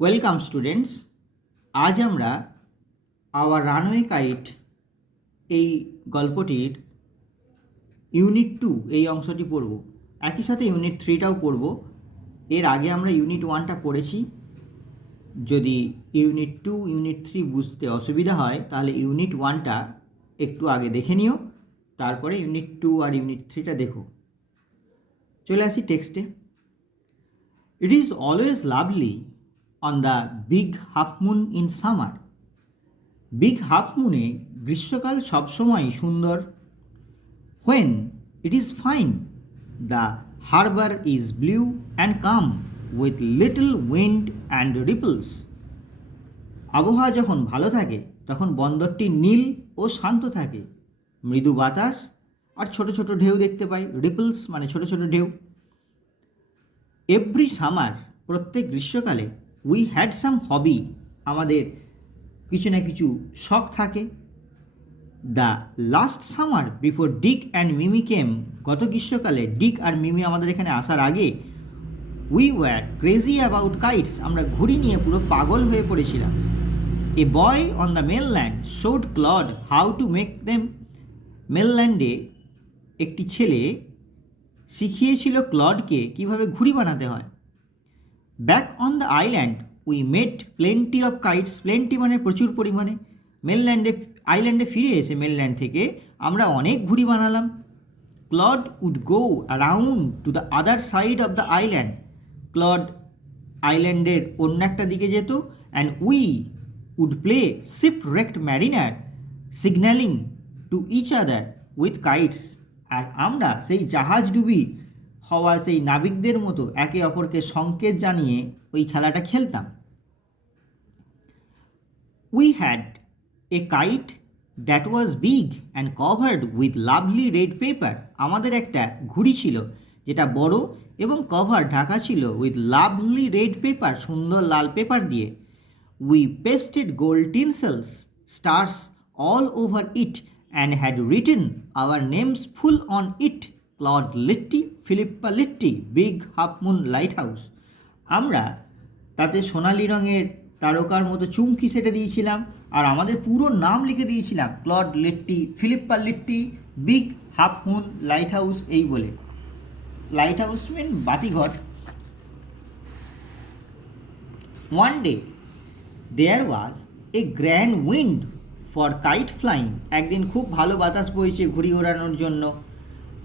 Welcome students. আজ আমরা hour runway kite এই গল্পটির ইউনিট 2 এই অংশটি পড়ব। একই সাথে ইউনিট 3টাও পড়ব। এর আগে আমরা ইউনিট 1টা পড়েছি। যদি ইউনিট 2 ইউনিট 3 বুঝতে অসুবিধা হয় তাহলে ইউনিট 1টা একটু আগে দেখে নিও, তারপরে ইউনিট 2 আর ইউনিট 3টা দেখো। চলে আসি টেক্সটে। It is always lovely on the big half moon in summer. Big Half মুনে গ্রীষ্মকাল সবসময় সুন্দর। when it is fine, the harbor is blue and calm with little wind and ripples. আবহাওয়া যখন ভালো থাকে তখন বন্দরটি নীল ও শান্ত থাকে, মৃদু বাতাস আর ছোট ছোট ঢেউ দেখতে পাই। রিপলস মানে ছোট ছোট ঢেউ। এভরি সামার, প্রত্যেক গ্রীষ্মকালে, উই হ্যাড সাম হবি, আমাদের কিছু না কিছু শখ থাকে। The last summer before Dick and Mimi came, গত গ্রীষ্মকালে ডিক আর মিমি আমাদের এখানে আসার আগে, we were crazy about kites, আমরা ঘুড়ি নিয়ে পুরো পাগল হয়ে পড়েছিলাম। A boy on the mainland showed Claude how to make them, মেনল্যান্ডে একটি ছেলে শিখিয়েছিল ক্লডকে কীভাবে ঘুড়ি বানাতে হয়। Back on the island we made plenty of kites, plenty মানে প্রচুর পরিমাণে। আইল্যান্ডে ফিরে এসে মেনল্যান্ড থেকে আমরা অনেক ঘুড়ি বানালাম। Claude would go around to the other side of the island, Claude আইল্যান্ডের অন্য একটা দিকে যেত। And we would play shipwrecked mariner signalling to each other with kites, আর আমরা সেই জাহাজডুবি হওয়া সেই নাবিকদের মতো একে অপরকে সংকেত জানিয়ে ওই খেলাটা খেলতাম। We had a kite that was big and covered with lovely red paper, আমাদের একটা ঘুড়ি ছিল যেটা বড় এবং কভার ঢাকা ছিল উইথ লাভলি রেড পেপার, সুন্দর লাল পেপার দিয়ে। We pasted gold tinsels stars all over it and had written our names full on it, Claude Little, Philippa Little, Big half Moon lighthouse. আমরা তাতে সোনালি রঙের তারকার মতো চুমকি সেটে দিয়েছিলাম আর আমাদের পুরো নাম লিখে দিয়েছিলাম, Claude Little, Philippa Little, Big half Moon Lighthouse এই বলে। লাইট হাউস মিন বাতিঘর। One day there was a grand wind for kite flying, একদিন খুব ভালো বাতাস বইছে ঘুড়ি ওড়ানোর জন্য।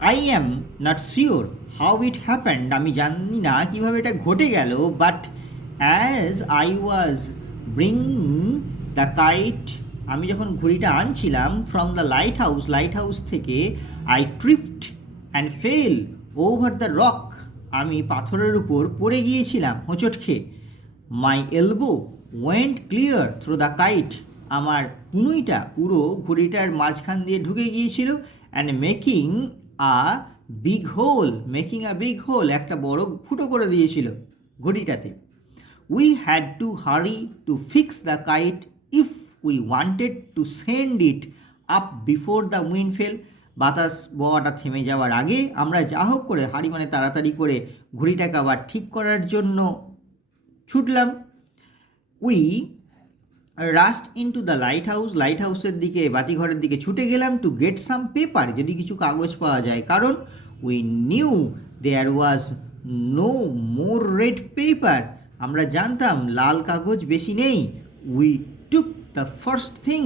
I am not sure how it happened, আমি জানি না কীভাবে এটা ঘটে গেল। But as I was bringing the kite, আমি যখন ঘুড়িটা আনছিলাম ফ্রম দ্য লাইট হাউস থেকে, I tripped and fail over the rock, আমি পাথরের উপর পড়ে গিয়েছিলাম হোঁচট খেয়ে। My elbow went clear through the kite, আমার কুনুইটা পুরো ঘুড়িটার মাঝখান দিয়ে ঢুকে গিয়েছিল। And making a big hole, একটা বড় ফুটো করে দিয়েছিল ঘড়িটাতে। We had to hurry to fix the kite if we wanted to send it up before the wind fell, বাতাস বওয়াটা থেমে যাওয়ার আগে আমরা যা হোক করে হারি মানে তাড়াতাড়ি করে ঘড়িটাকে আবার ঠিক করার জন্য ছুটলাম। উই রাস্ট ইনটু দ্য লাইট হাউসের দিকে, বাতিঘরের দিকে ছুটে গেলাম। টু গেট সাম পেপার, যদি কিছু কাগজ পাওয়া যায়, কারণ we knew there was no more red paper, আমরা জানতাম লাল কাগজ বেশি নেই। We took the first thing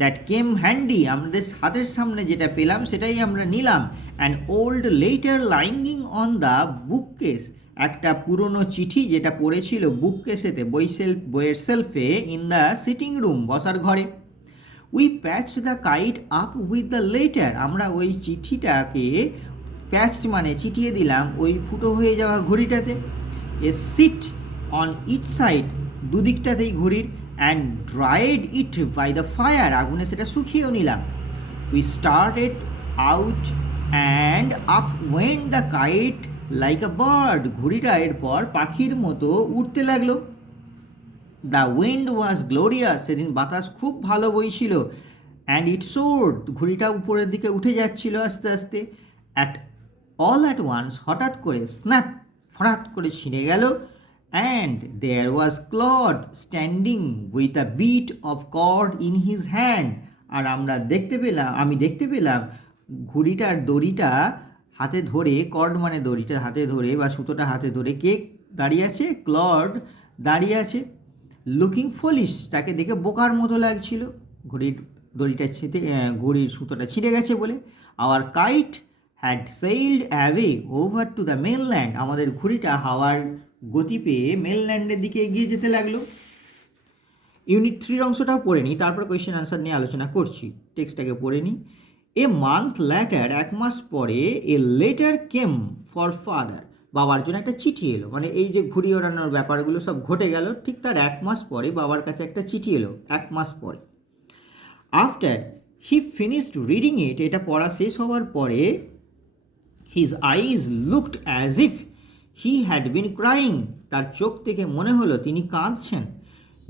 that came handy, আমাদের হাতের সামনে যেটা পেলাম সেটাই আমরা নিলাম। And old letter lying on the bookcase, একটা পুরনো চিঠি যেটা পড়েছিল বুক কেসেতে, বইয়ের সেলফে, ইন দ্য সিটিং রুম, বসার ঘরে। We patched the kite up with the letter, আমরা ওই চিঠিটাকে প্যাচড মানে চিটিয়ে দিলাম ওই ফুটো হয়ে যাওয়া ঘড়িটাতে। A sheet on each side, দুদিকটাতেই ঘড়ির। And dried it by the fire, আগুনে সেটা শুকিয়েও নিলাম। We started out and up went the kite like a bird, ঘুড়িটা এরপর পাখির মতো উঠতে লাগলো। দ্য উইন্ড ওয়াজ গ্লোরিয়াস, সেদিন বাতাস খুব ভালো বইছিল। অ্যান্ড ইট সোর্ড, ঘুড়িটা উপরের দিকে উঠে যাচ্ছিল আস্তে আস্তে। অল অ্যাট ওয়ান্স, হঠাৎ করে স্ন্যাপ, ফরাত করে ছিঁড়ে গেল। and there was Claude standing with a bit of cord in his hand. আর আমি দেখতে পেলাম ঘুড়িটার দড়িটা হাতে ধরে, কর্ড মানে দড়িটা হাতে ধরে বা সুতোটা হাতে ধরে কে দাঁড়িয়ে আছে? ক্লড দাঁড়িয়ে আছে। লুকিং ফলিশ, তাকে দেখে বোকার মতো লাগছিল, ঘুড়ির সুতোটা ছিঁড়ে গেছে বলে। Our kite had sailed away over to the mainland, আমাদের ঘুড়িটা হাওয়ার গতি পেয়ে মেনল্যান্ডের দিকে এগিয়ে যেতে লাগলো। ইউনিট 3 অংশটাও পড়ে নিই, তারপর কোয়েশ্চেন আনসার নিয়ে আলোচনা করছি। টেক্সটটাকে পড়ে নিই। এ মান্থ ল্যাটার, এক মাস পরে, এ লেটার কেম ফর ফাদার, বাবার জন্য একটা চিঠি এলো। মানে এই যে ঘুড়ি ওড়ানোর ব্যাপারগুলো সব ঘটে গেল, ঠিক তার এক মাস পরে বাবার কাছে একটা চিঠি এলো, এক মাস পরে। After he finished reading it, এটা পড়া শেষ হওয়ার পরে, his eyes looked as if he had been crying, তার চোখ থেকে মনে হলো তিনি কাঁদছেন।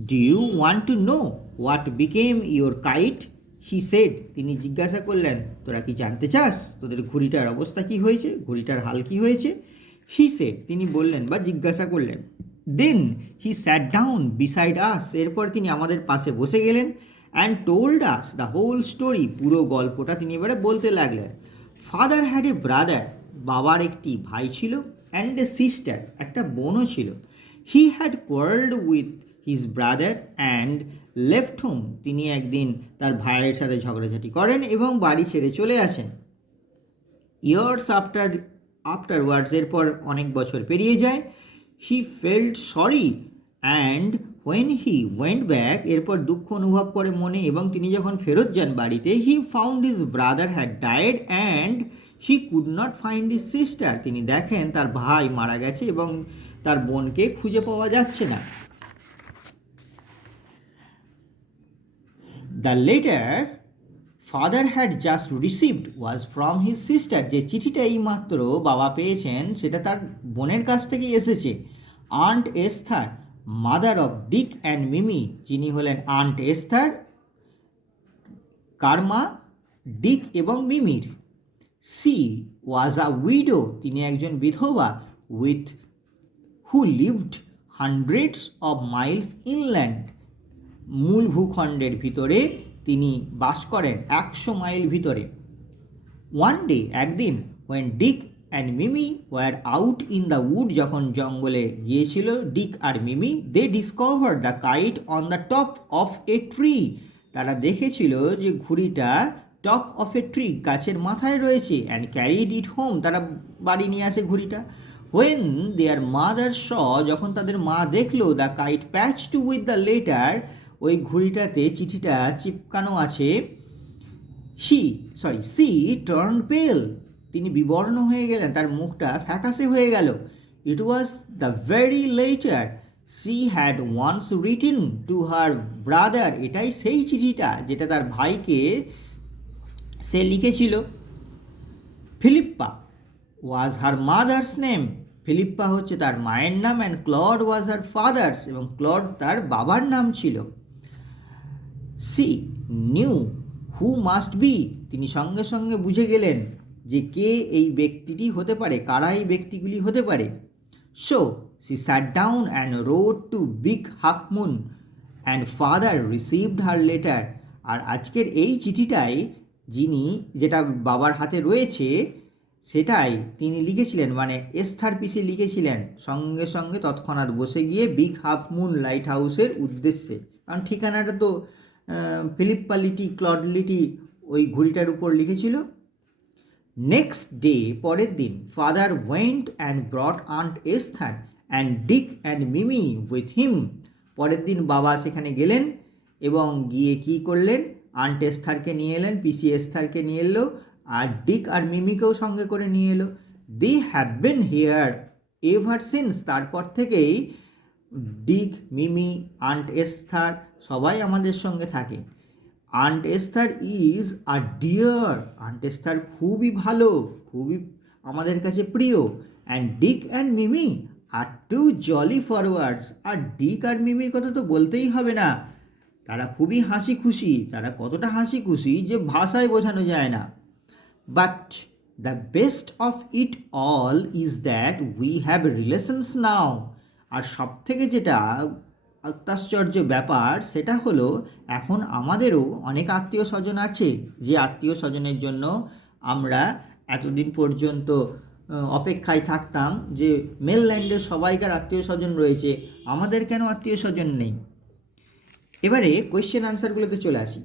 Do you want to know what became your kite, he said, তিনি জিজ্ঞাসা করলেন, তোরা কি জানতে চাস তোদের ঘুড়িটার অবস্থা কি হয়েছে, ঘুড়িটার হাল কি হয়েছে? হি সেড, তিনি বললেন বা জিজ্ঞাসা করলেন। দেন হি স্যাট ডাউন বিসাইড আস, এরপর তিনি আমাদের পাশে বসে গেলেন। And told us the whole story, পুরো গল্পটা তিনি এবারে বলতে লাগলেন। ফাদার হ্যাড এ ব্রাদার, বাবার একটি ভাই ছিল। অ্যান্ড এ সিস্টার, একটা বোনও ছিল। He had quarrelled with his brother and left home, তিনি একদিন তার ভাইয়ের সাথে ঝগড়াঝাটি করেন এবং বাড়ি ছেড়ে চলে আসেন। ইয়ার্স আফটারওয়ার্ডস, এরপর অনেক বছর পেরিয়ে যায়। He felt sorry and when he went back, এরপর দুঃখ অনুভব করে মনে, এবং তিনি যখন ফেরত যান বাড়িতে, he found his brother had died and he could not find his sister, তিনি দেখেন তার ভাই মারা গেছে এবং তার বোনকে খুঁজে পাওয়া যাচ্ছে না। The letter father had just received was from his sister, যে চিঠিটা এইমাত্র বাবা পেয়েছেন সেটা তার বোনের কাছ থেকেই এসেছে। Aunt Esther, mother of Dick and Mimi, যিনি হলেন আন্ট এস্থার, কার মা? ডিক এবং মিমির। সি ওয়াজ আ উইডো, তিনি একজন বিধবা। With who lived hundreds of miles inland, মূল ভূখণ্ডের ভিতরে তিনি বাস করেন 100 মাইল ভিতরে। ওয়ান ডে, একদিন, when Dick and Mimi were out in the wood, যখন জঙ্গলে গিয়েছিল ডিক আর Mimi, they discover the kite on the top of a tree, তারা দেখেছিল যে ঘুড়িটা টপ অফ এ ট্রি, গাছের মাথায় রয়েছে। অ্যান্ড ক্যারিড ইট হোম, তারা বাড়ি নিয়ে আসে ঘুড়িটা। হোয়েন দেয়ার মাদার স, যখন তাদের মা দেখলো the kite patched with the letter, ওই ঘুড়িটাতে চিঠিটা চিপকানো আছে, সি টার্ন পেল, তিনি বিবর্ণ হয়ে গেলেন, তার মুখটা ফ্যাকাশে হয়ে গেল। It was the very letter she had once written to her brother, এটাই সেই চিঠিটা যেটা তার ভাইকে সে লিখেছিল। Philippa was her mother's name, Philippa হচ্ছে তার মায়ের নাম। And Claude was her father's, এবং ক্লড তার বাবার নাম ছিল। She knew who must be, তিনি সঙ্গে সঙ্গে বুঝে গেলেন যে কে এই ব্যক্তিটি হতে পারে, কারা এই ব্যক্তিগুলি হতে পারে। So she sat down and wrote to Big half Moon and father received her letter, আর আজকের এই চিঠিটাই যেটা বাবার হাতে রয়েছে সেটাই তিনি লিখেছিলেন, মানে এস্থার পিসি লিখেছিলেন সঙ্গে সঙ্গে তৎক্ষণাৎ বসে গিয়ে বিগ হাফ মুন লাইট হাউসের উদ্দেশ্যে, কারণ ঠিকানাটা তো ফিলিপ্পালিটি ক্লডলিটি ওই ঘুড়িটার উপর লিখেছিল। নেক্সট ডে, পরের দিন, father went and brought aunt Esther and Dick and Mimi with him, পরের দিন বাবা সেখানে গেলেন এবং গিয়ে কী করলেন, আন্ট এস্থারকে নিয়ে এলেন, পিসি এস্থারকে নিয়ে এলো, আর ডিক আর মিমিকেও সঙ্গে করে নিয়ে এলো। They have been here ever since, তারপর থেকেই ডিক, মিমি, আন্ট এস্থার সবাই আমাদের সঙ্গে থাকে। Aunt Esther is a dear, Aunt Esther খুবই ভালো, খুবই আমাদের কাছে প্রিয়। And Dick and Mimi are too jolly forwards, আর ডিক আর মিমির কথা তো বলতেই হবে না, তারা খুবই হাসি খুশি, তারা কতটা হাসি খুশি যে ভাষায় বোঝানো যায় না। But the best of it all is that we have relations now, আর সবথেকে যেটা অত্যাশ্চর্য ব্যাপার সেটা হলো এখন আমাদেরও অনেক আত্মীয় স্বজন আছে, যে আত্মীয় স্বজনের জন্য আমরা এতদিন পর্যন্ত অপেক্ষায় থাকতাম যে মেনল্যান্ডের সবাইকার আত্মীয় স্বজন রয়েছে, আমাদের কেন আত্মীয় স্বজন নেই। এবারে কোয়েশ্চেন আনসারগুলোতে চলে আসি।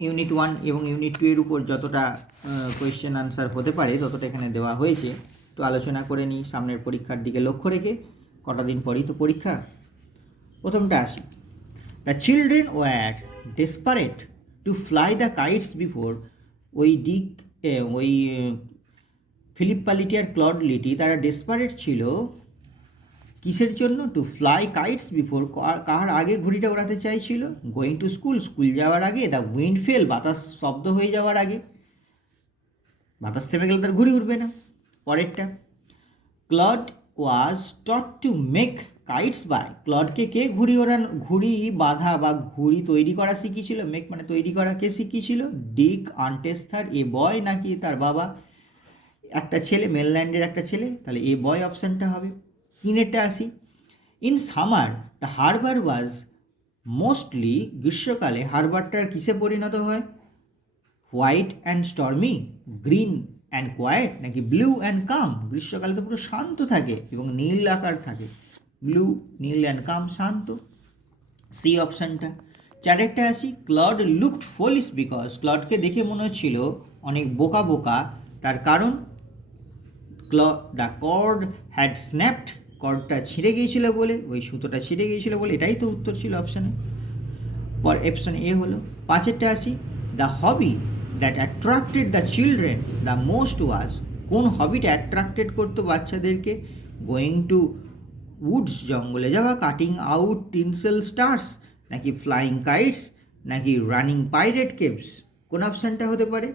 ইউনিট 1 এবং ইউনিট 2 এর উপর যতটা কোয়েশ্চেন আনসার হতে পারে ততটা এখানে দেওয়া হয়েছে। তো আলোচনা করে নিই সামনের পরীক্ষার দিকে লক্ষ্য রেখে, কটা দিন পরেই তো পরীক্ষা। প্রথমটা আসি। The children were desperate to fly the kites before. ওই ফিলিপ পালিটি আর ক্লড লিটি তারা ডেসপারেট ছিল কিসের জন্য? টু ফ্লাই কাইটস বিফোর, কার আগে ঘুড়িটা ওড়াতে চাইছিল? গোয়িং টু স্কুল, স্কুল যাওয়ার আগে। দ্য উইন্ড ফেল, বাতাস শব্দ হয়ে যাওয়ার আগে। বাতাস থেমে গেলে তার ঘুড়ি উঠবে না। পরেরটা, Claude was taught to make kites by. ক্লডকে কে ঘুড়ি বাঁধা বা ঘুড়ি তৈরি করা শিখিয়েছিল? মেক মানে তৈরি করা। কে শিখিয়েছিল? ডিক আনটেস্থার, এ বয় নাকি তার বাবা? একটা ছেলে, মেনল্যান্ডের একটা ছেলে, তাহলে এ বয় অপশানটা হবে। 3-এরটা আসি। In summer the harbour was mostly, গ্রীষ্মকালে হারবারটার কিসে পরিণত হয়? White and stormy, green and quiet নাকি ব্লু অ্যান্ড কাম? গ্রীষ্মকালে তো পুরো শান্ত থাকে এবং নীল আকার থাকে। ব্লু, নীল অ্যান্ড কাম, শান্ত। সি অপশানটা। 4-এরটা আসি। ক্লড লুকড ফোলিশ বিকজ, ক্লডকে দেখে মনে হচ্ছিল অনেক বোকা বোকা, তার কারণ দ্য কর্ড হ্যাড স্ন্যাপড, কর্ডটা ছিঁড়ে গিয়েছিল বলে, ওই সুতোটা ছিঁড়ে গিয়েছিল বলে, এটাই তো উত্তর ছিল অপশানে। পর অপশান এ হলো। 5-এরটা আসি। The hobby that attracted the children the most was, কোন হবিটা অ্যাট্রাক্টেড করতো বাচ্চাদেরকে? গোয়িং টু উডস, জঙ্গলে যাওয়া, কাটিং আউট টিনসেল স্টার্স নাকি ফ্লাইং কাইটস নাকি রানিং পাইরেট কেভস? কোন অপশানটা হতে পারে?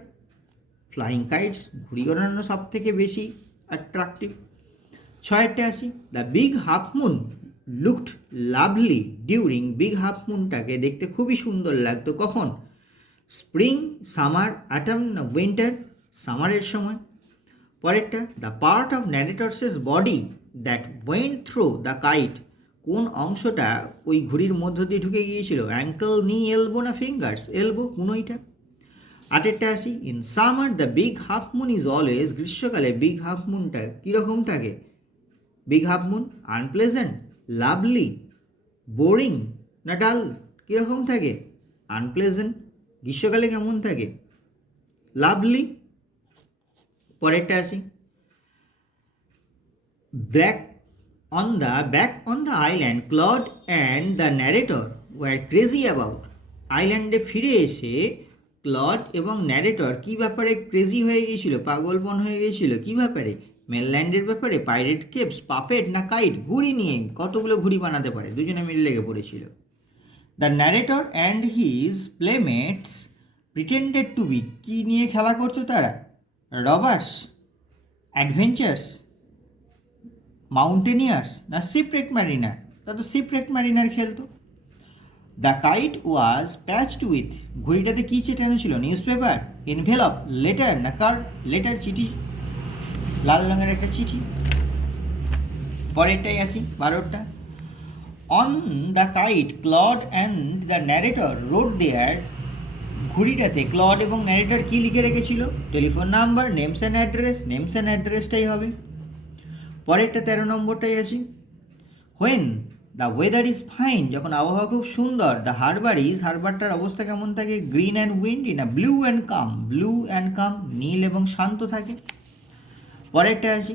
ফ্লাইং কাইটস, ঘুড়ি ওড়ানো সব থেকে বেশি অ্যাট্রাকটিভ। 6-এরটা আসি। The big half Moon looked lovely during, Big Half মুনটাকে দেখতে খুবই সুন্দর লাগতো কখন? স্প্রিং, সামার, অ্যাটম না উইন্টার? সামারের সময়। পরেরটা, the part of narrator's body that went through the kite, কোন অংশটা ওই ঘুড়ির মধ্য দিয়ে ঢুকে গিয়েছিল? অ্যাঙ্কেল, নি, এলবো না ফিঙ্গার্স? এলবো, কোনোইটা। 8-এরটা আসি। In summer the big half moon is always, গ্রীষ্মকালে বিগ হাফ মুনটা কীরকম থাকে? Big half moon unpleasant, lovely, boring না ডাল? কীরকম থাকে? আনপ্লেজেন্ট। গ্রীষ্মকালে কেমন থাকে? লাভলি। পরেরটা আসি। Back on the island clod and the narrator war crazy about, আইল্যান্ডে ফিরে এসে ক্লড এবং ন্যারেটর কী ব্যাপারে ক্রেজি হয়ে গিয়েছিল, পাগলপন হয়ে গিয়েছিল? কী ব্যাপারে? মেনল্যান্ডের ব্যাপারে, পাইরেট কেভস, পাপেট না কাইট? ঘুড়ি নিয়ে, কতগুলো ঘুড়ি বানাতে পারে, দুজনে মিলে লেগে পড়েছিল। The narrator and his playmates pretended to be, কী নিয়ে খেলা করতো তারা? রবার্স, অ্যাডভেঞ্চার্স, মাউন্টেনিয়ার্স না শিপরেক ম্যারিনার? তা তো শিপরেক ম্যারিনার খেলতো। The kite was patched with, ঘড়িটাতে কী চেটানো ছিল? নিউজ পেপার, এনভেলপ, লেটার না কার্ড? লেটার, চিঠি, লাল রঙের একটা চিঠি। পরেরটাই আসি, 12টা। On the kite Claude and the narrator wrote there, ঘড়িটাতে ক্লড এবং ন্যারেটর কী লিখে রেখেছিল? Telephone number, names and address? Names and অ্যাড্রেসটাই হবে। পরেরটা 13 নম্বরটাই আসি। When the weather is fine, যখন আবহাওয়া খুব সুন্দর, দ্য হারবারটার অবস্থা কেমন থাকে? গ্রিন অ্যান্ড উইন্ডি না blue and calm? Blue and calm, নীল এবং শান্ত থাকে। পরেরটা আসি।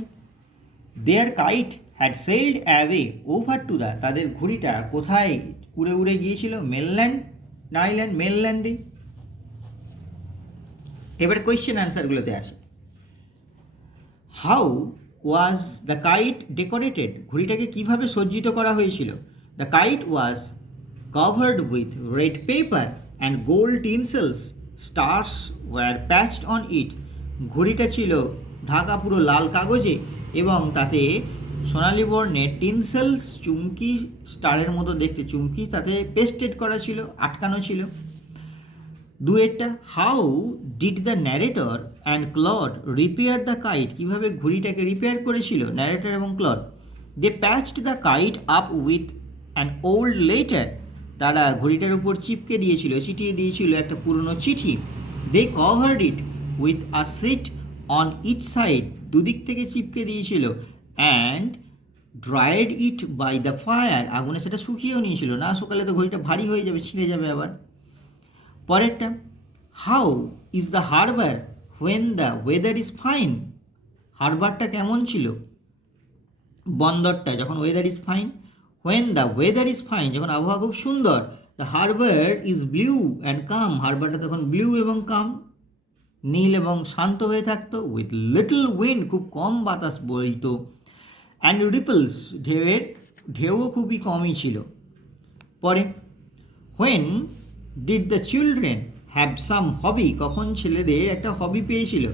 Their kite had sailed away over to the, তাদের ঘুড়িটা কোথায় উড়ে উড়ে গিয়েছিল? মেনল্যান্ড না আইল্যান্ড? মেনল্যান্ডে। এবার কোয়েশ্চেন অ্যান্সারগুলোতে আসি। How was the kite decorated, ঘুড়িটাকে কীভাবে সজ্জিত করা হয়েছিল? The kite was covered with red paper and gold tinsels, stars were patched on it, ঘুড়িটা ছিল ঢাকা পুরো লাল কাগজে এবং তাতে সোনালি বর্ণের টিনসেলস, চুমকি, স্টারের মতো দেখতে চুমকি তাতে পেস্টেড করা ছিল, আটকানো ছিল। 2-এরটা, how did the narrator and Claude repair the kite, কীভাবে ঘুড়িটাকে রিপেয়ার করেছিল ন্যারেটর এবং Claude? They patched the kite up with an old letter, তারা ঘড়িটার উপর চিপকে দিয়েছিল, চিটিয়ে দিয়েছিল একটা পুরনো চিঠি। They covered it with a sheet on each side, দুদিক থেকে চিপকে দিয়েছিল। And dried it by the fire, আগুনে সেটা শুকিয়েও নিয়েছিল, না শুকালে তো ঘড়িটা ভারী হয়ে যাবে, ছিঁড়ে যাবে আবার। পরেরটা, how is the harbour when the weather is fine, হারবারটা কেমন ছিল, বন্দরটা যখন weather is fine. When the weather is fine, যখন আবহাওয়া খুব সুন্দর। The harbour is blue and calm, হারবারটা তখন ব্লু এবং কাম, নীল এবং শান্ত হয়ে থাকতো। উইথ লিটল উইন্ড, খুব কম বাতাস বইতো। অ্যান্ড রিপলস, ঢেউও খুবই কমই ছিল। পরে, when did the children have some hobby, কখন ছেলেদের একটা হবি পেয়েছিল।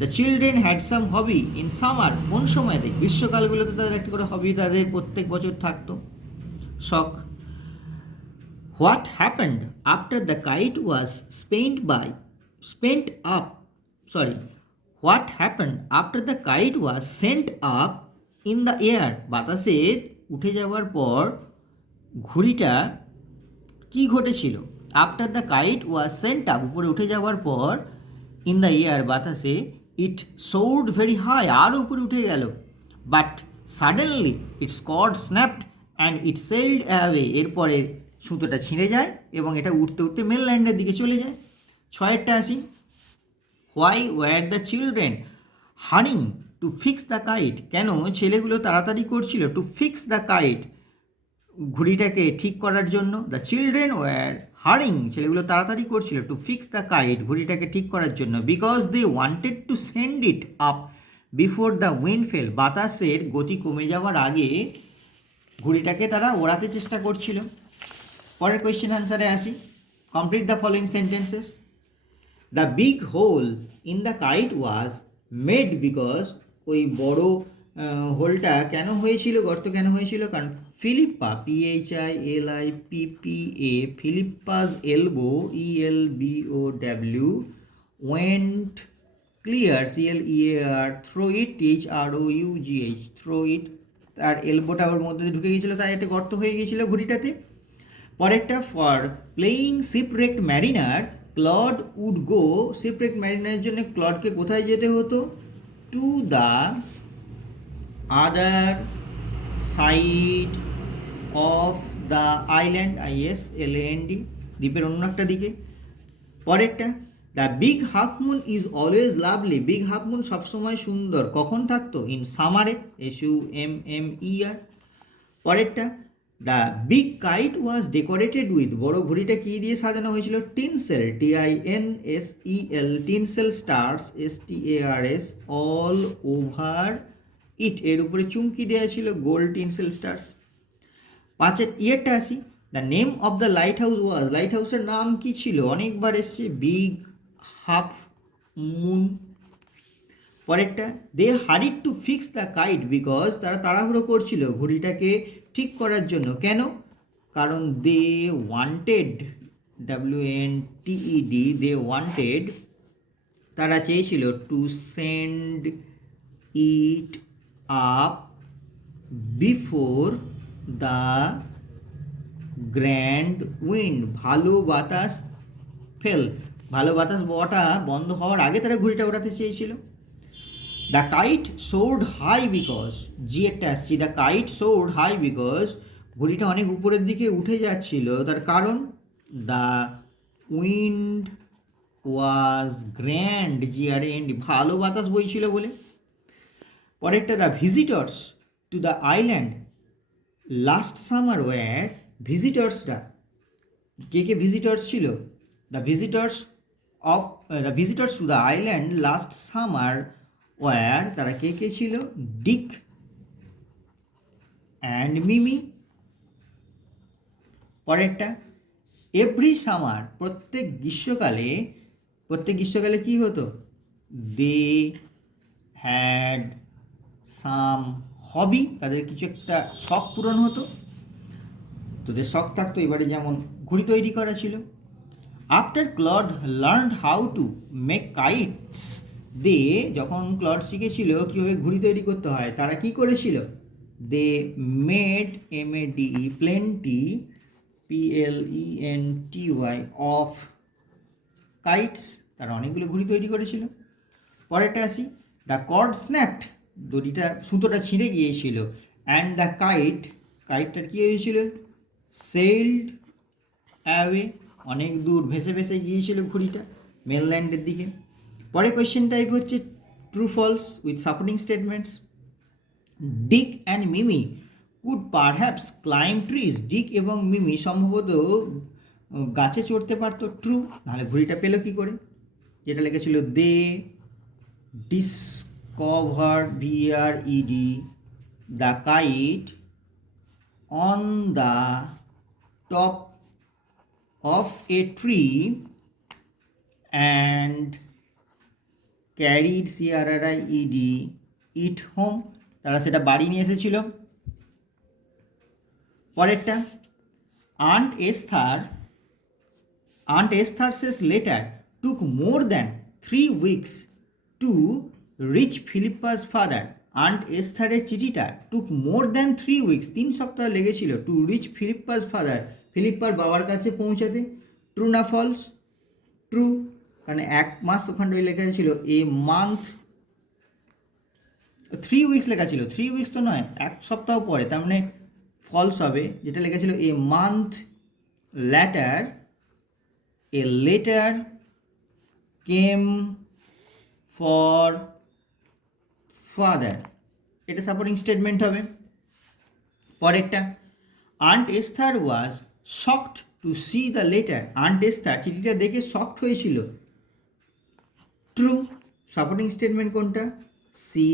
The children had some hobby in summer, কোন সময়তে, গ্রীষ্মকালগুলোতে তাদের একটা করে হবি তাদের প্রত্যেক বছর থাকতো, শখ। What happened after the kite was what happened after the kite was sent up in the air, বাতাসে উঠে যাওয়ার পর ঘুড়িটা কি ঘটেছিল। After the kite was sent up, উপরে উঠে যাওয়ার পর, ইন দ্য এয়ার, বাতাসে, ইট সোর্ড ভেরি হাই, আরও উপরে উঠে গেল। But suddenly its cord snapped and it sailed away, এরপরে সুতোটা ছিঁড়ে যায় এবং এটা উঠতে উঠতে মেনল্যান্ডের দিকে চলে যায়। ছয়েরটা আসি, why were the children hurrying to fix the kite, কেন ছেলেগুলো তাড়াতাড়ি করছিল টু ফিক্স দ্য কাইট, ঘুড়িটাকে ঠিক করার জন্য। দ্য চিলড্রেন ওয়ার হারিং, ছেলেগুলো তাড়াতাড়ি করছিল টু ফিক্স দ্য কাইট, ঘুড়িটাকে ঠিক করার জন্য। Because they wanted to send it up before the wind fell, বাতাসের গতি কমে যাওয়ার আগে ঘুড়িটাকে তারা ওড়াতে চেষ্টা করছিল। পরের কোয়েশ্চেন আনসারে আসি। Complete the following sentences. The big hole in the kite was made because, ওই বড় হোলটা কেন হয়েছিল, গর্ত কেন হয়েছিল, কারণ Philippa, PHILIPPA, Philippa's elbow, ELBOW, went clear, CLEAR, through it, THROUGH, through it, তার এলবোটা ওর মধ্যে ঢুকে গিয়েছিল, তাই একটা গর্ত হয়ে গিয়েছিল ঘুড়িটাতে। পরেরটা, for playing shipwrecked mariner Claude would go, shipwrecked ম্যারিনারের জন্য ক্লডকে কোথায় যেতে হতো, to the other side of the island, ISLAND, দ্বীপের অন্য একটা দিকে। পরেরটা, the big half moon is always lovely, big half moon সবসময় সুন্দর, কখন থাকতো, ইন সামারে, SUMMER। পরেরটা, the big kite was decorated with, বড় ঘড়িটা কী দিয়ে সাজানো হয়েছিল, tinsel, TINSEL, tinsel stars, STARS, all over it, এর উপরে চুমকি দেওয়া ছিল গোল্ড টিনসেল স্টার্স। পাঁচের ইয়েরটা আসি। The name of the light house was, light হাউসের নাম কি ছিল, অনেকবার এসছে, বিগ হাফ মুন। পরেরটা, they hurried to fix the kite because, তারা তাড়াহুড়ো করছিল ঘড়িটাকে ঠিক করার জন্য, কেন, কারণ they wanted, WANTED, they wanted, তারা চেয়েছিল, to send it up before the grand wind, ভালো বাতাস ভালো বাতাস বওয়াটা বন্ধ হওয়ার আগে তারা ঘুড়িটা ওড়াতে চেয়েছিল। The kite soared high because, একটা আসছি, the kite soared high because, ঘুড়িটা অনেক উপরের দিকে উঠে যাচ্ছিল, তার কারণ, the wind was grand, GRAND, ভালো বাতাস বইছিল বলে। পরেরটা, the visitors to the island last summer were, ভিজিটর্সরা, কে ভিজিটর্স ছিল, the visitors to the island last summer were, তারা কে ছিল, ডিক অ্যান্ড মিমি। পরেরটা, এভরি সামার, প্রত্যেক গ্রীষ্মকালে কি হতো, দে হ্যাড সাম হবি, তাদের কিছু একটা শখ পূরণ হতো, তোদের শখ থাকতো, এবারে যেমন ঘুড়ি তৈরি করা ছিল। After Claude learned how to make kites, যখন ক্লড শিখেছিল কীভাবে ঘুড়ি তৈরি করতে হয়, তারা কি করেছিল, they made MADE plenty PLENTY of kites, তারা অনেকগুলো ঘুড়ি তৈরি করেছিল। পরেরটা আসি, দ্য কর্ড স্ন্যাপড, দড়িটা সুতোটা ছিঁড়ে গিয়েছিল। অ্যান্ড দ্য কাইটটার কী হয়েছিল? সেলড অ্যাওয়ে, অনেক দূর ভেসে ভেসে গিয়েছিল ঘুড়িটা মেনল্যান্ডের দিকে। পরে কোয়েশ্চেন টাইপ হচ্ছে true false with supporting statements. Dick and Mimi could perhaps climb trees, Dick এবং মিমি সম্ভবত গাছে চড়তে পারতো, ট্রু। নাহলে ঘুড়িটা পেলো কী করে? যেটা লেগেছিল they discover DRED the kite on the top of a tree and carried CRRIED it home, তারা সেটা বাড়ি নিয়ে এসেছিল। পরেরটা, Aunt Esther's letter took more than 3 weeks to reach Philippa's father. Aunt Esther's চিঠিটা took more than 3 weeks, 3 সপ্তাহ লেগেছিল to reach Philippa's father, ফিলিপ্পার বাবার কাছে পৌঁছাতে। ট্রু না ফলস? ট্রু, কারণ 1 মাস ওখানে লেখা ছিল, এ মান্থ 3 উইকস লেখা ছিল, 3 উইকস তো নয়, 1 সপ্তাহ পরে, তার মানে ফলস হবে। যেটা লেখা ছিল a month later a letter came for father, এটা সাপোর্টিং স্টেটমেন্ট হবে। পরেরটা, aunt Esther was shocked to see the letter, aunt Esther চিঠিটা দেখে শকড হয়েছিল, ট্রু। সাপোর্টিং স্টেটমেন্ট কোনটা? She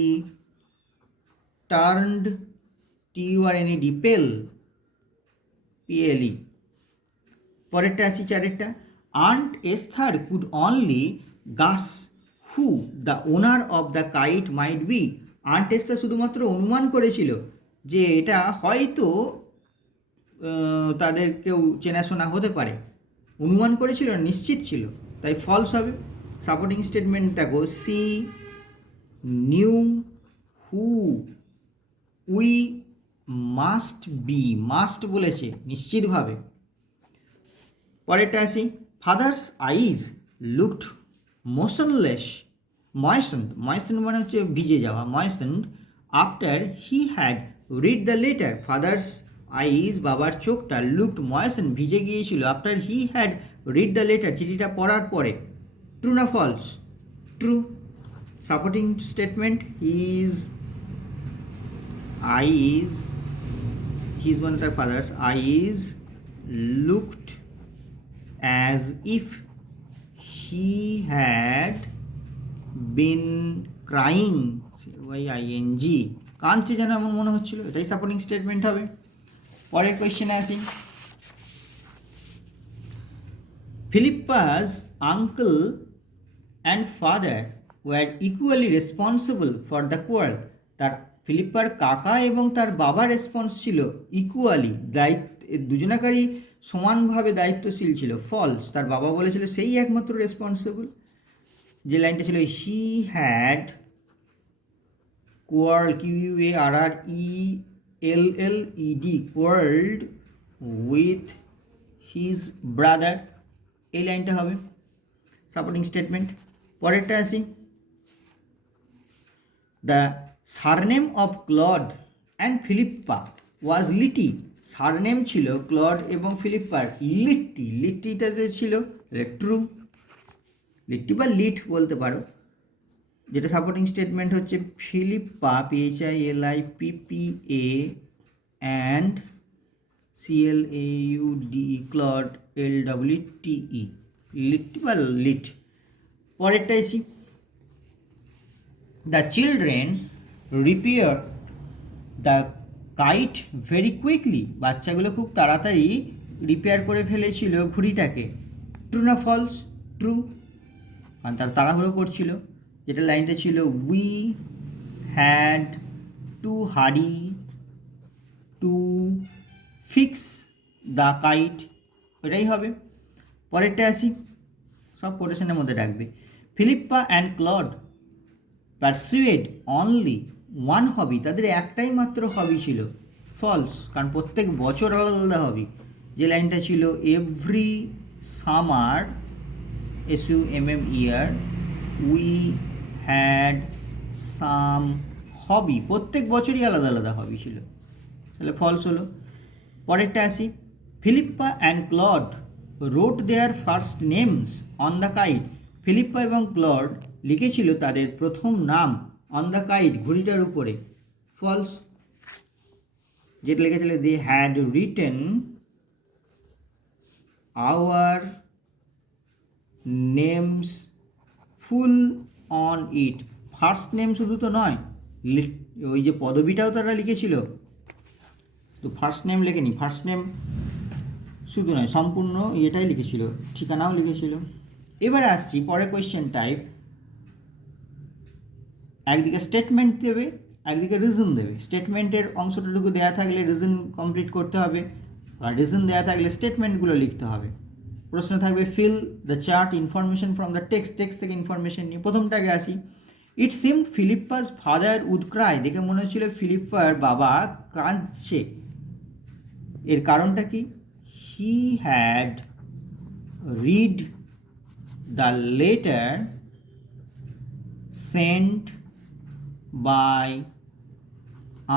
turned TURNED pale PLE। পরেরটা আসি চারেরটা, aunt Esther could only guess who the owner of the kite might be, aunt Esther শুধুমাত্র অনুমান করেছিল যে এটা হয়তো তাদের কেউ চেনাশোনা হতে পারে, অনুমান করেছিল, নিশ্চিত ছিল, তাই ফলস হবে। সাপোর্টিং স্টেটমেন্ট দেখো, she knew who we must be, must বলেছে নিশ্চিতভাবে। পরেরটা আসি, father's eyes looked motionless, moistened মানে হচ্ছে ভিজে যাওয়া, moistened after he had read the letter, father's eyes বাবার চোখটা লুকড ময়েসেন্ড ভিজে গিয়েছিল, after he had read the letter চিঠিটা পড়ার পরে। ট্রু না false? True. Supporting statement, his মানে তার father's eyes looked as if he had been crying, CYING, কাঁদছে যেন এমন মনে হচ্ছিল, এটাই সাপোর্টিং স্টেটমেন্ট হবে। পরের কোয়েশ্চেনে আসি, Philippa's uncle and father were equally responsible for the quarrel, তার ফিলিপ্পার কাকা এবং তার বাবার রেসপন্স ছিল ইকুয়ালি, দুজনাকারই সমানভাবে দায়িত্বশীল ছিল, ফলস। তার বাবা বলেছিল সেই একমাত্র রেসপন্সিবল। যে লাইনটা ছিল, he had quarrel QUARRELLED quarrelled with his brother, এই লাইনটা হবে সাপোর্টিং স্টেটমেন্ট। পরেরটা আসি, the surname of Claude and Philippa was লিটি, সারনেম ছিল ক্লড এবং ফিলিপ্পার লিট্টি, লিট্টিটাতে ছিল ট্রু, লিট্টি বা লিট বলতে পারো। যেটা সাপোর্টিং স্টেটমেন্ট হচ্ছে Philippa PHILIPPA and CLAUDE Claude LWTE, লিট্টি বা লিট। পরেরটা এসি, the children repair the kite very quickly, বাচ্চাগুলো খুব তাড়াতাড়ি রিপেয়ার করে ফেলেছিল ঘুড়িটাকে। ট্রু না ফলস? ট্রু, কারণ তারা তাড়াহুড়ো করছিল। যেটা লাইনটা ছিল, we had to hurry to fix the kite, এটাই হবে। পরেরটা আসি, সব কোটেশনের মধ্যে রাখবে। Philippa and Claude pursued only one hobby, তাদের একটাই মাত্র হবি ছিল। ফলস, কারণ প্রত্যেক বছর আলাদা আলাদা হবি। যে লাইনটা ছিল every summer SUMM year we had some hobby, প্রত্যেক বছরই আলাদা আলাদা হবি ছিল, তাহলে ফলস হলো। পরেরটা আসি, Philippa and Claude wrote their first names on the kite. Philippa এবং ক্লড লিখেছিল তাদের প্রথম নাম অন দ্য কাইট, ঘড়িটার উপরে। ফলস, যেটা লিখেছিল they had written our names full on it. First name শুধু তো নয়, ওই যে পদবিটাও তারা লিখেছিল, তো ফার্স্ট নেম লেখেনি, ফার্স্ট নেম শুধু নয়, সম্পূর্ণ এটাই লিখেছিল, ঠিকানাও লিখেছিল। এবারে আসছি পরের কোয়েশ্চেন টাইপ, একদিকে স্টেটমেন্ট দেবে, একদিকে রিজন দেবে। স্টেটমেন্টের অংশটুকু দেওয়া থাকলে রিজন কমপ্লিট করতে হবে, আর রিজন দেওয়া থাকলে স্টেটমেন্টগুলো লিখতে হবে। প্রশ্ন থাকবে fill the chart information from the text, text থেকে ইনফরমেশন নিয়ে। প্রথমটাকে আসি, it seemed Philippa's father would cry. দেখে মনে হচ্ছিল ফিলিপ্পার বাবা কাঁদছে। এর কারণটা কি? He had read the letter sent by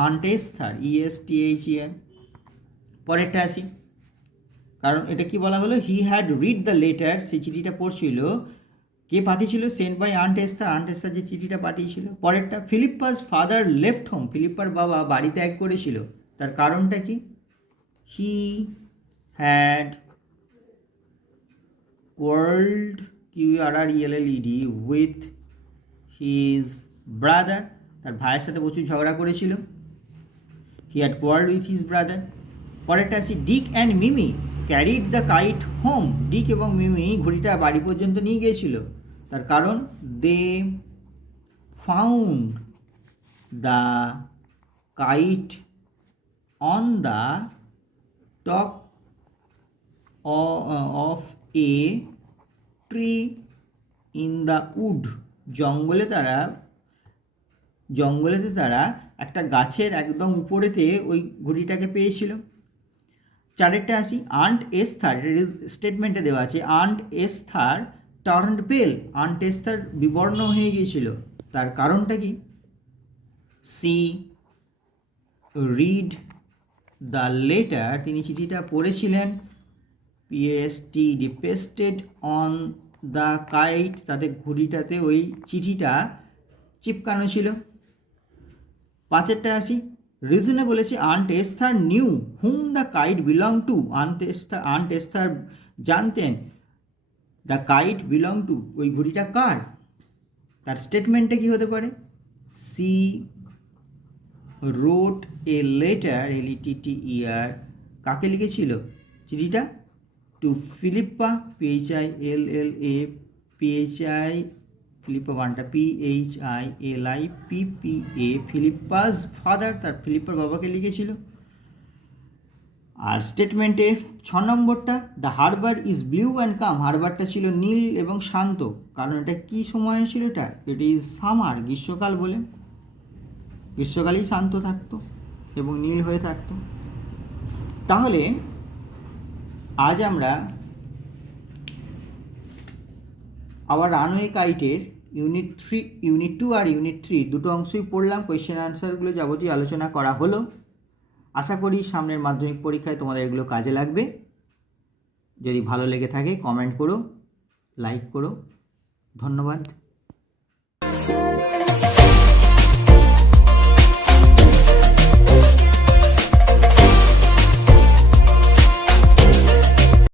aunt Esther, ESTHER। পরেরটা আসি, কারণ এটা কি বলা হলো, he had read the letter, সেই চিঠিটা পড়ছিল, কে পাঠিয়েছিল? Sent by aunt Esther, aunt Esther যে চিঠিটা পাঠিয়েছিল। পরেরটা, ফিলিপ্পাস ফাদার লেফট হোম, ফিলিপ্পার বাবা বাড়ি ত্যাগ করেছিল, তার কারণটা কি? He had quarreled QRRELLED with his brother, তার ভাইয়ের সাথে প্রচুর ঝগড়া করেছিল। He had quarreled with his brother. পরেরটা আসি, Dick and Mimi carried the kite home. Dick এবং মিমি ঘড়িটা বাড়ি পর্যন্ত নিয়ে গিয়েছিল, তার কারণ they found the kite on the top of a tree in the wood. জঙ্গলেতে তারা একটা গাছের একদম উপরেতে ওই ঘড়িটাকে পেয়েছিল। চারেরটা আসি, আন্ট এস্থার, স্টেটমেন্টে দেওয়া আছে, আন্ট এস্থার টার্নড পেল, আন্ট এস্থার বিবর্ণ হয়ে গিয়েছিল, তার কারণটা কি? সি রিড দ্য লেটার, তিনি চিঠিটা পড়েছিলেন, পেস্টেড অন দ্য কাইট, তাদের ঘড়িটাতে ওই চিঠিটা চিপকানো ছিল। পাঁচেরটা আসি, রিজনে বলেছে aunt Esther knew whom the kite belong to. Aunt Esther জানতেন দ্য কাইট বিলং টু, ওই ঘড়িটা কার, তার স্টেটমেন্টে কি হতে পারে? She wrote a letter, LETTER, কাকে লিখেছিল চিঠিটা? টু ফিলিপ্পা, PHILLA, ফিলিপ্পা বানটা PHILIPPA, ফিলিপ্পাস ফাদার, তার ফিলিপ্পার বাবাকে লিখেছিল। আর স্টেটমেন্টে 6 নম্বরটা, the harbour is blue and calm, হারবারটা ছিল নীল এবং শান্ত, কারণ এটা কী সময় ছিল? এটা ইট ইজ সামার, গ্রীষ্মকাল বলে, গ্রীষ্মকালেই শান্ত থাকতো এবং নীল হয়ে থাকতো। তাহলে আজ আমরা আবার রানওয়ে কাইটের ইউনিট 2 আর ইউনিট 3 দুটো অংশই পড়লাম। কোয়েশ্চেন আনসারগুলো যাবতীয় আলোচনা করা হলো। আশা করি সামনের মাধ্যমিক পরীক্ষায় তোমাদের এগুলো কাজে লাগবে। যদি ভালো লেগে থাকে কমেন্ট করো, লাইক করো। ধন্যবাদ।